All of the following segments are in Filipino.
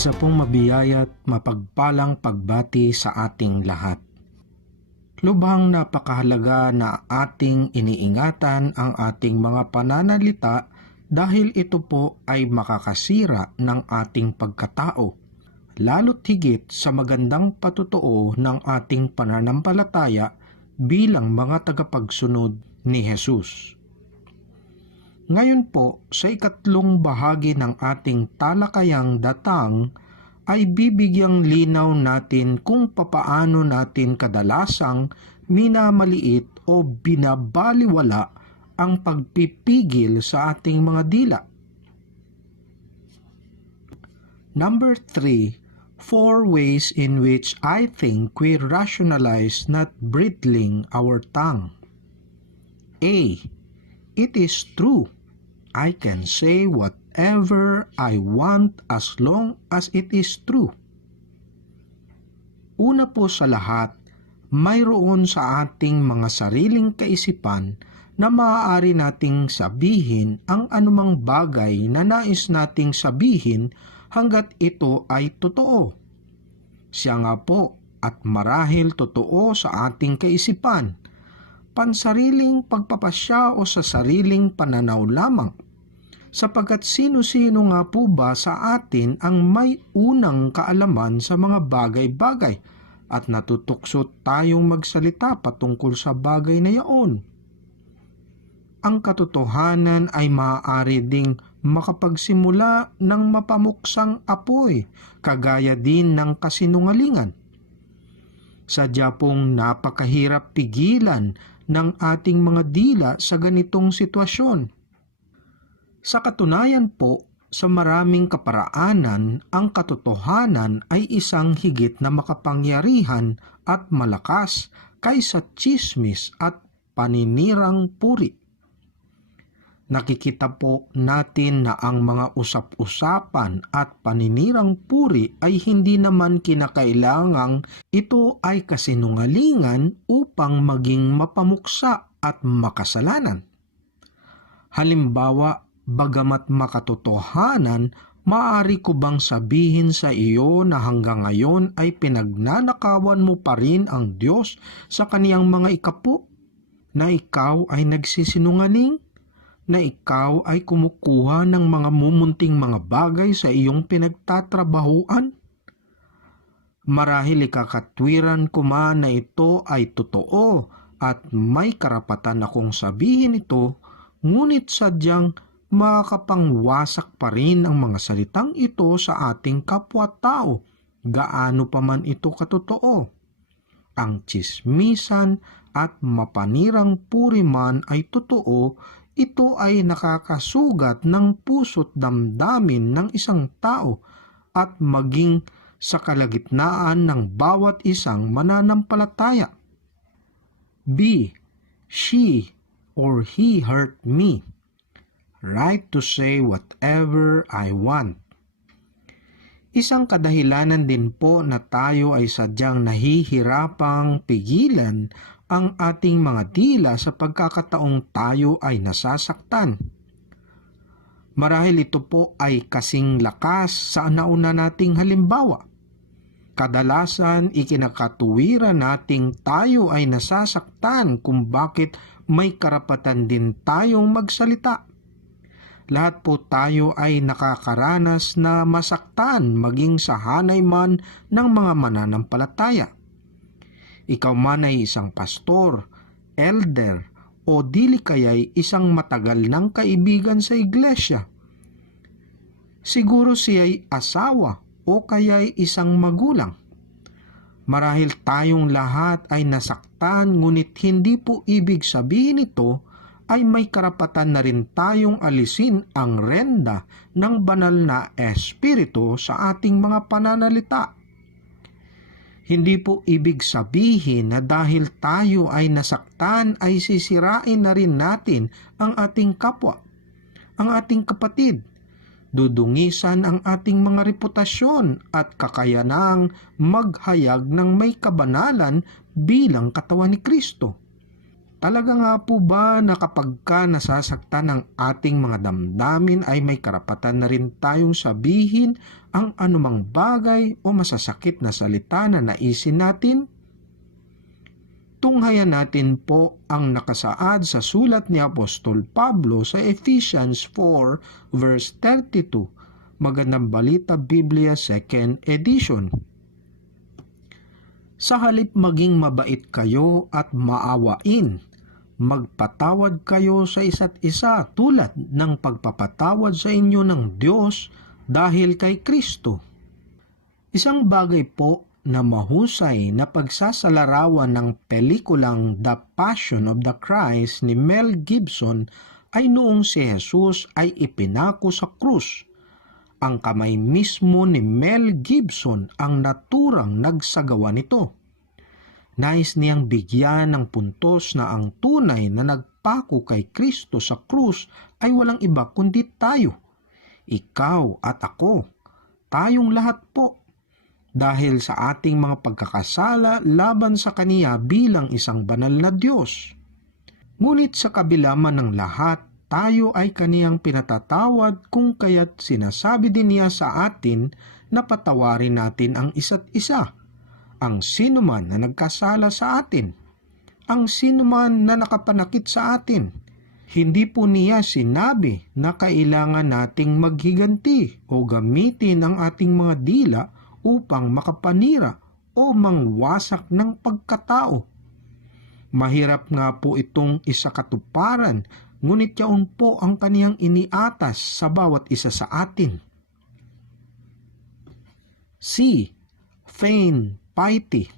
Isa pong mabiyaya at mapagpalang pagbati sa ating lahat. Lubhang napakahalaga na ating iniingatan ang ating mga pananalita dahil ito po ay makakasira ng ating pagkatao, lalo't higit sa magandang patutuo ng ating pananampalataya bilang mga tagapagsunod ni Jesus. Ngayon po, sa ikatlong bahagi ng ating talakayang datang, ay bibigyang linaw natin kung papaano natin kadalasang minamaliit o binabaliwala ang pagpipigil sa ating mga dila. Number 3, 4 ways in which I think we rationalize not bridling our tongue. A. It is true. I can say whatever I want as long as it is true. Una po sa lahat, mayroon sa ating mga sariling kaisipan na maaari nating sabihin ang anumang bagay na nais nating sabihin hanggat ito ay totoo. Siya nga po at marahil totoo sa ating kaisipan, pansariling pagpapasya o sa sariling pananaw lamang, sapagkat sino-sino nga po ba sa atin ang may unang kaalaman sa mga bagay-bagay at natutukso tayong magsalita patungkol sa bagay na yaon. Ang katotohanan ay maaari ding makapagsimula ng mapamuksang apoy, kagaya din ng kasinungalingan. Sadya pong napakahirap pigilan ng ating mga dila sa ganitong sitwasyon. Sa katunayan po, sa maraming kaparaanan, ang katotohanan ay isang higit na makapangyarihan at malakas kaysa tsismis at paninirang puri. Nakikita po natin na ang mga usap-usapan at paninirang puri ay hindi naman kinakailangang ito ay kasinungalingan upang maging mapamuksa at makasalanan. Halimbawa, bagamat makatotohanan, maaari ko bang sabihin sa iyo na hanggang ngayon ay pinagnanakawan mo pa rin ang Diyos sa kaniyang mga ikapu? Na ikaw ay nagsisinungaling? Na ikaw ay kumukuha ng mga mumunting mga bagay sa iyong pinagtatrabahuan? Marahil ikakatwiran ko man na ito ay totoo at may karapatan akong sabihin ito, ngunit sadyang makakapangwasak pa rin ang mga salitang ito sa ating kapwa-tao, gaano pa man ito katotoo. Ang tsismisan at mapanirang puri man ay totoo, ito ay nakakasugat ng puso't damdamin ng isang tao at maging sa kalagitnaan ng bawat isang mananampalataya. B. She or he hurt me. Right to say whatever I want. Isang kadahilanan din po na tayo ay sadyang nahihirapang pigilan ang ating mga dila sa pagkakataong tayo ay nasasaktan. Marahil ito po ay kasing lakas sa nauna nating halimbawa. Kadalasan ikinakatuwiran nating tayo ay nasasaktan kung bakit may karapatan din tayong magsalita. Lahat po tayo ay nakakaranas na masaktan maging sa hanay man ng mga mananampalataya. Ikaw man ay isang pastor, elder, o dili kaya'y isang matagal ng kaibigan sa iglesia. Siguro siya'y asawa o kaya'y isang magulang. Marahil tayong lahat ay nasaktan, ngunit hindi po ibig sabihin ito ay may karapatan na rin tayong alisin ang renda ng banal na espiritu sa ating mga pananalita. Hindi po ibig sabihin na dahil tayo ay nasaktan ay sisirain na rin natin ang ating kapwa, ang ating kapatid. Dudungisan ang ating mga reputasyon at kakayanang maghayag ng may kabanalan bilang katawan ni Kristo. Talaga nga po ba na kapag ka nasasaktan ng ating mga damdamin ay may karapatan na rin tayong sabihin ang anumang bagay o masasakit na salita na naisin natin? Tunghayan natin po ang nakasaad sa sulat ni Apostol Pablo sa Ephesians 4 verse 32, Magandang Balita Biblia 2nd edition. Sa halip maging mabait kayo at maawain, magpatawad kayo sa isa't isa tulad ng pagpapatawad sa inyo ng Diyos dahil kay Kristo. Isang bagay po na mahusay na pagsasalarawan ng pelikulang The Passion of the Christ ni Mel Gibson ay noong si Jesus ay ipinako sa krus. Ang kamay mismo ni Mel Gibson ang naturang nagsagawa nito. Nais niyang bigyan ng puntos na ang tunay na nagpako kay Kristo sa krus ay walang iba kundi tayo. Ikaw at ako. Tayong lahat po. Dahil sa ating mga pagkakasala laban sa Kaniya bilang isang banal na Diyos. Ngunit sa kabila man ng lahat, tayo ay Kaniyang pinatatawad kung kaya't sinasabi din niya sa atin na patawarin natin ang isa't isa. Ang sinuman na nagkasala sa atin, ang sinuman na nakapanakit sa atin. Hindi po niya sinabi na kailangan nating maghiganti o gamitin ang ating mga dila upang makapanira o mangwasak ng pagkatao. Mahirap nga po itong isakatuparan, ngunit yaon po ang kaniyang iniatas sa bawat isa sa atin. C. Feign piety.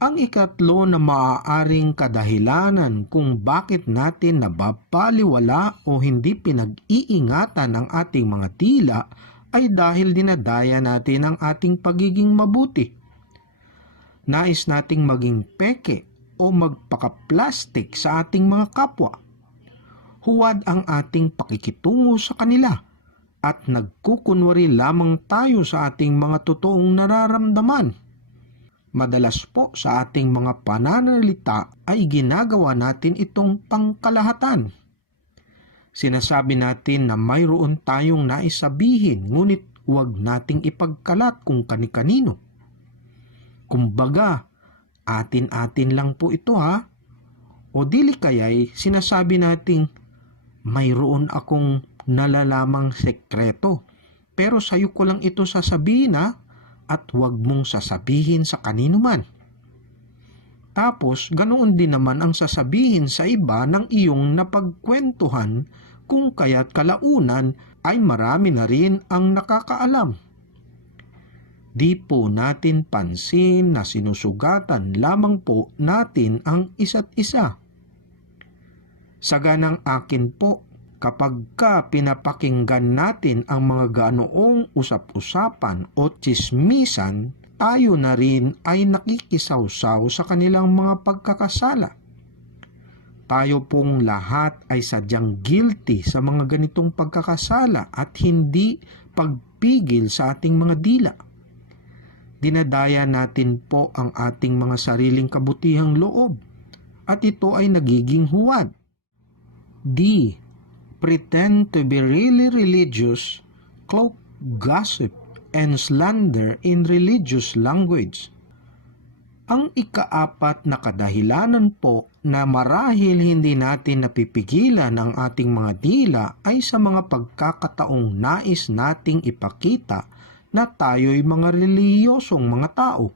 Ang ikatlo na maaaring kadahilanan kung bakit natin nababaliwala o hindi pinag-iingatan ang ating mga dila ay dahil dinadaya natin ang ating pagiging mabuti. Nais nating maging peke o magpaka-plastic sa ating mga kapwa. Huwad ang ating pakikitungo sa kanila at nagkukunwari lamang tayo sa ating mga totoong nararamdaman. Madalas po sa ating mga pananalita ay ginagawa natin itong pangkalahatan. Sinasabi natin na mayroon tayong nais sabihin, ngunit huwag nating ipagkalat kung kani-kanino. Kumbaga, atin-atin lang po ito ha. O dili kaya'y sinasabi nating mayroon akong nalalamang sekreto, pero sa'yo ko lang ito sasabihin ha, at huwag mong sasabihin sa kanino man. Tapos, ganoon din naman ang sasabihin sa iba ng iyong napagkwentuhan kung kaya't kalaunan ay marami na rin ang nakakaalam. Di po natin pansin na sinusugatan lamang po natin ang isa't isa. Saganang akin po, kapag pinapakinggan natin ang mga ganoong usap-usapan o tsismisan, tayo na rin ay nakikisawsaw sa kanilang mga pagkakasala. Tayo pong lahat ay sadyang guilty sa mga ganitong pagkakasala at hindi pagpigil sa ating mga dila. Dinadaya natin po ang ating mga sariling kabutihang loob at ito ay nagiging huwad. D. Pretend to be really religious, cloak gossip, and slander in religious language. Ang ikaapat na kadahilanan po na marahil hindi natin napipigilan ang ating mga dila ay sa mga pagkakataong nais nating ipakita na tayo'y mga reliyosong mga tao.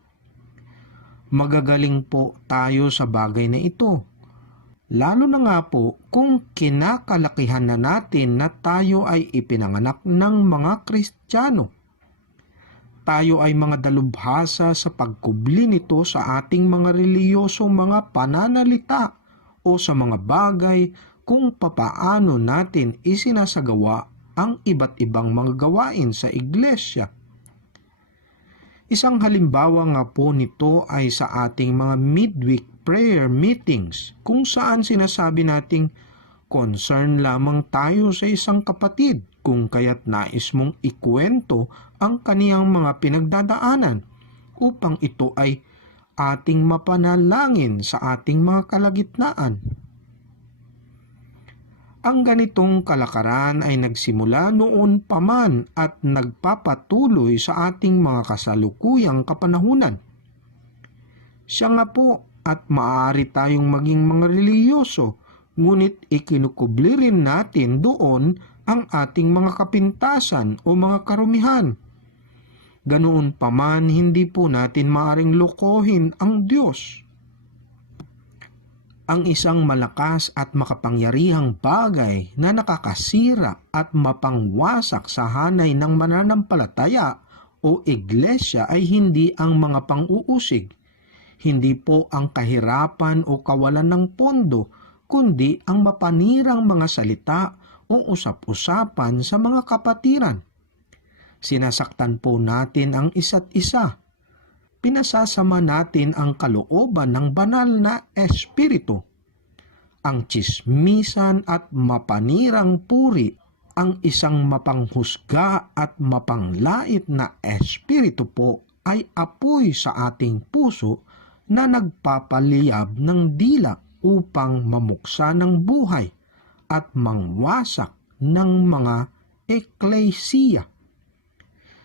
Magagaling po tayo sa bagay na ito. Lalo na nga po kung kinakalakihan na natin na tayo ay ipinanganak ng mga Kristiyano. Tayo ay mga dalubhasa sa pagkubli nito sa ating mga reliyosong mga pananalita o sa mga bagay kung papaano natin isinasagawa ang iba't ibang mga gawain sa iglesia. Isang halimbawa nga po nito ay sa ating mga midweek prayer meetings kung saan sinasabi nating concern lamang tayo sa isang kapatid kung kaya't nais mong ikwento ang kaniyang mga pinagdadaanan upang ito ay ating mapanalangin sa ating mga kalagitnaan. Ang ganitong kalakaran ay nagsimula noon pa man at nagpapatuloy sa ating mga kasalukuyang kapanahunan. Siya nga po at maaari tayong maging mga relihiyoso, ngunit ikinukubli rin natin doon ang ating mga kapintasan o mga karumihan. Ganoon pa man, hindi po natin maaring lokohin ang Diyos. Ang isang malakas at makapangyarihang bagay na nakakasira at mapangwasak sa hanay ng mananampalataya o iglesia ay hindi ang mga pang-uusig, hindi po ang kahirapan o kawalan ng pondo, kundi ang mapanirang mga salita o usap-usapan sa mga kapatiran. Sinasaktan po natin ang isa't isa. Pinasasama natin ang kalooban ng banal na espiritu. Ang tsismisan at mapanirang puri, ang isang mapanghusga at mapanglait na espiritu po ay apoy sa ating puso na nagpapaliyab ng dila upang mamuksa ng buhay at mangwasak ng mga eklesiya.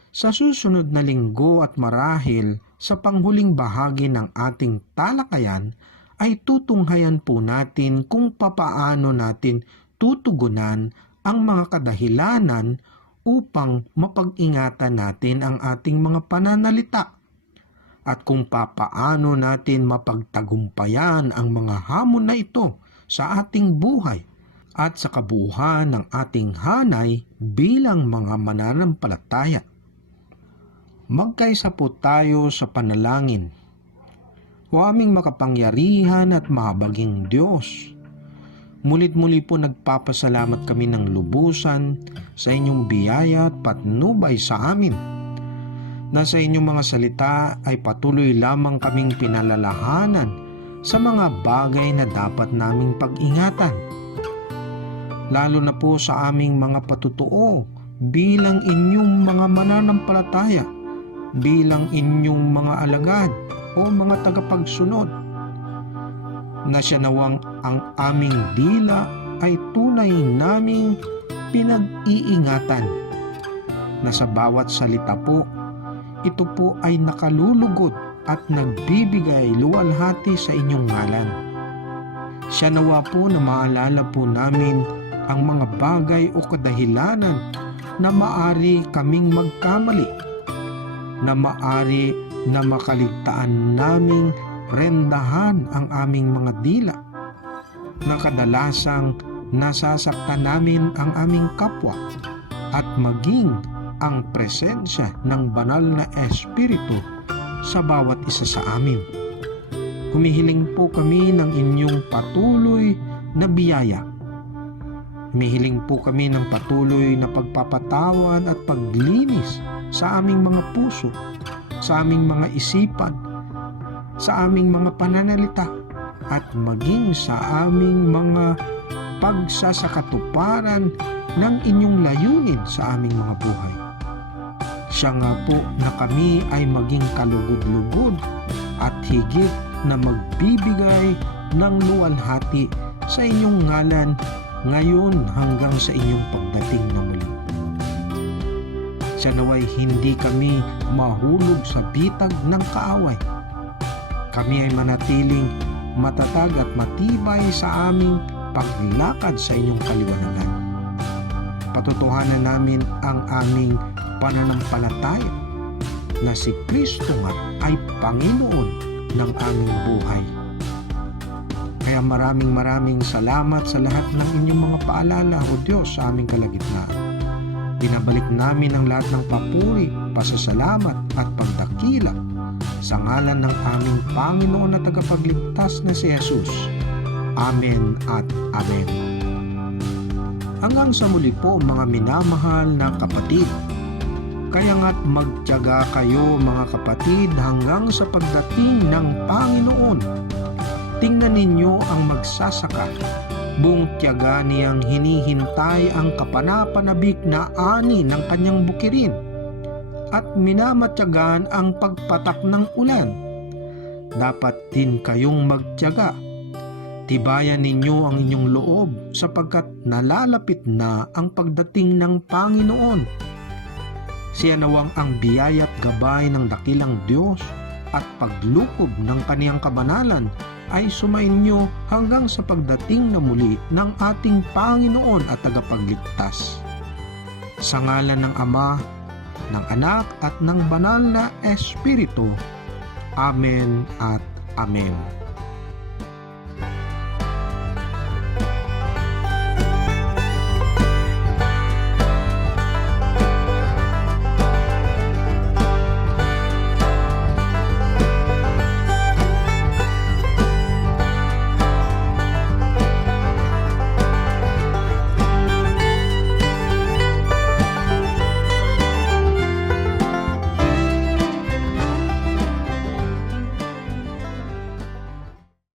Sa susunod na linggo at marahil sa panghuling bahagi ng ating talakayan ay tutunghayan po natin kung papaano natin tutugunan ang mga kadahilanan upang mapag-ingatan natin ang ating mga pananalita at kung papaano natin mapagtagumpayan ang mga hamon na ito sa ating buhay at sa kabuuan ng ating hanay bilang mga mananampalataya. Magkaisa po tayo sa panalangin. O aming makapangyarihan at mahabaging Diyos, mulit-muli po nagpapasalamat kami ng lubusan sa inyong biyaya at patnubay sa amin. Na sa inyong mga salita ay patuloy lamang kaming pinalalahanan sa mga bagay na dapat naming pag-ingatan. Lalo na po sa aming mga patutuo bilang inyong mga mananampalataya, bilang inyong mga alagad o mga tagapagsunod, na siya nawang ang aming dila ay tunay naming pinag-iingatan, na sa bawat salita po, ito po ay nakalulugod at nagbibigay luwalhati sa inyong ngalan. Siya nawa po na maalala po namin ang mga bagay o kadahilanan na maari kaming magkamali, na maari na makaligtaan naming rendahan ang aming mga dila, na kadalasang nasasaktan namin ang aming kapwa at maging ang presensya ng banal na espiritu sa bawat isa sa amin. Humihiling po kami ng inyong patuloy na biyaya. Humihiling po kami ng patuloy na pagpapatawad at paglinis sa aming mga puso, sa aming mga isipan, sa aming mga pananalita, at maging sa aming mga pagsasakatuparan ng inyong layunin sa aming mga buhay. Siya nga po na kami ay maging kalugod-lugod at higit na magbibigay ng luwalhati sa inyong ngalan ngayon hanggang sa inyong pagdating na muli. Siya naway hindi kami mahulog sa bitag ng kaaway. Kami ay manatiling matatag at matibay sa aming paglakad sa inyong kaliwanagan. Patutuhanan namin ang aming pananampalataya na si Kristo nga ay Panginoon ng aming buhay. Kaya maraming salamat sa lahat ng inyong mga paalala, O Diyos, sa aming kalagitnaan. Binabalik namin ang lahat ng papuri, pasasalamat at pagdakila sa ngalan ng aming Panginoon at tagapagligtas na si Jesus. Amen at Amen. Hanggang sa muli po, mga minamahal na kapatid. Kaya nga't magtiyaga kayo, mga kapatid, hanggang sa pagdating ng Panginoon. Tingnan ninyo ang magsasaka, buong tiyaga niyang hinihintay ang kapanapanabik na ani ng kanyang bukirin at minamatyagan ang pagpatak ng ulan. dapat din kayong magtiyaga. Tibayan ninyo ang inyong loob sapagkat nalalapit na ang pagdating ng Panginoon. Siya nawang ang biyaya at gabay ng dakilang Diyos at paglukob ng kaniyang kabanalan ay sumainyo hanggang sa pagdating na muli ng ating Panginoon at tagapagligtas. Sa ngalan ng Ama, ng Anak at ng Banal na Espiritu. Amen at Amen.